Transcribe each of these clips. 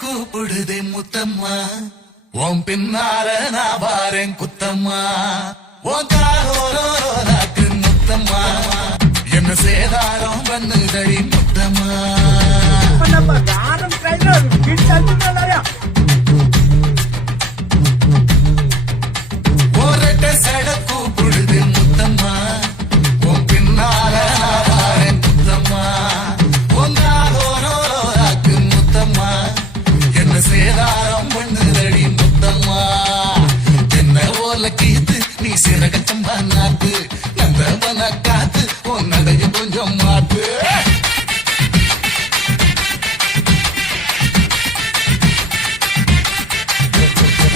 கூப்பிடுதே முத்தம்மா உன் பின்னால நான் பாரேன் குத்தம்மா உன் காரோராக்கு முத்தம்மா என்ன சேதாரம் பண்ணுதடி முத்தம்மா ஒரட்ட சட கூப்பிடுதே முத்தம்மா உன் பின்னால நான் பாரேன் குத்தம்மா உன் காரோராக்கு முத்தம்மா என்ன சேதாரம் பண்ணுதடி முத்தம்மா என்ன ஓல கீத்து நீ சிறகச்சம்பா நாத்து நந்தவன காத்து உன் நடைய கொஞ்சம் மாத்து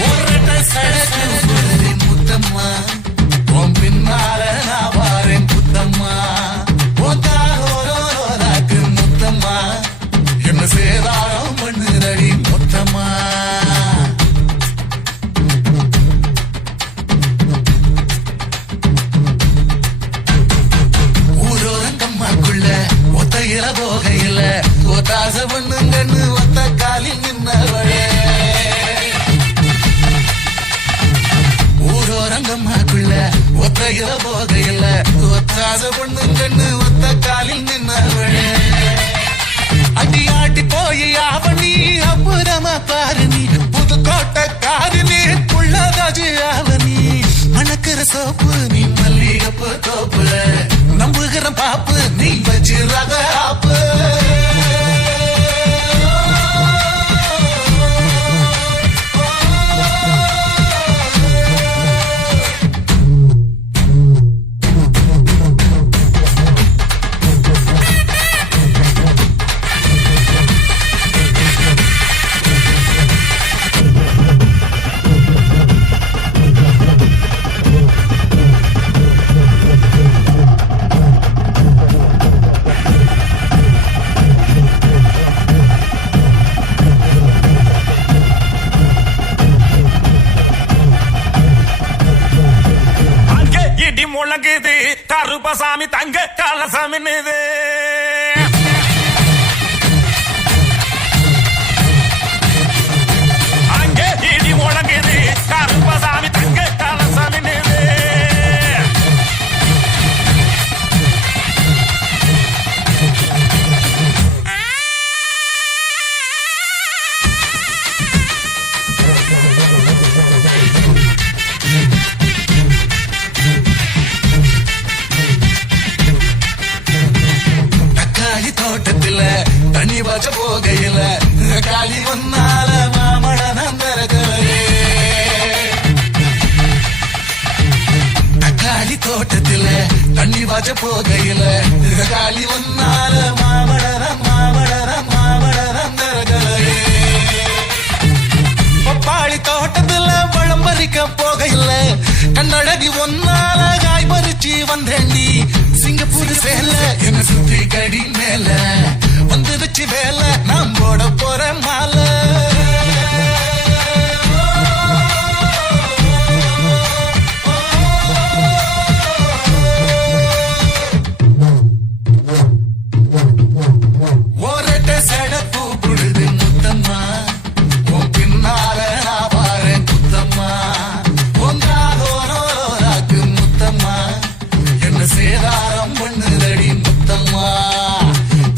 ஒரட்ட சடக்கு முத்தம்மா உன் பின்னால நான் பாரேன் குத்தம்மா உன் காரோராக்கு முத்தம்மா என்ன சேதாரம் பண்ணுதடி முத்தம்மா ஊரோரங்கம்மாக்குள்ள ஒத்தையில போகையில ஒத்தாச பண்ணுங்கன்னு ஒத்த காலில் நின்னவளே ஊரோரங்கம்மாக்குள்ள ஒத்தையில போகையில ஒத்தாச பண்ணுங்கன்னு ஒத்த காலில் நின்னவளே அடி ஆட்டி போய் ஆவணி அப்புறமா பாரு நீ புதுக்கோட்டை காரு நீ புள்ளதாஜு ஆவணி மணக்கிற சோப்பு நீ மல்லிகப்பு தோப்புல நம்புகிற பாப்பு நீ வச்சிராத ஆப்பு முழங்குது கருப்பசாமி தங்க கலசமின்னுது அங்கே இடி முழங்குது கருப்பசாமி தங்க கலசமின்னுது தோட்டத்துல தண்ணி பாய்ச்ச போகையில காலி ஒன்னால மாமழ நந்தரகலையே தக்காளி தோட்டத்துல தண்ணி பாய்ச்ச போகையில காலி ஒன்னால மாமழ நந்தரகலையே பப்பாளி தோட்டத்துல பழம் பறிக்க போகையில கண்ணழகி ஒன்னால காய் பறிச்சு வந்தேண்டி சிங்கப்பூர் சேல என்ன சுத்தி கடி மேல வந்துருச்சு வேலை நான் போட போற மாலை ஒரட்ட சடப்பு புழுது முத்தம்மா உன் பின்னால நான் பாரேன் குத்தம்மா உன் காரோராக்கு முத்தம்மா என்ன சேதாரம் பண்ணுதடி முத்தம்மா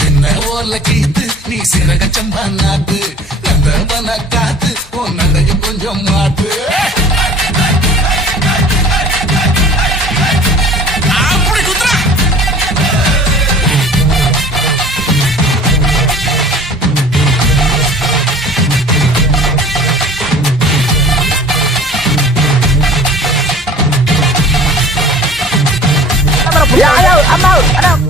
என்ன ஓல கீத்து நீ சிறகச்சம்பா நாத்து நந்தவன காத்து உன் நடைய கொஞ்சம் மாத்து அண்ணா, அண்ணா, அண்ணா.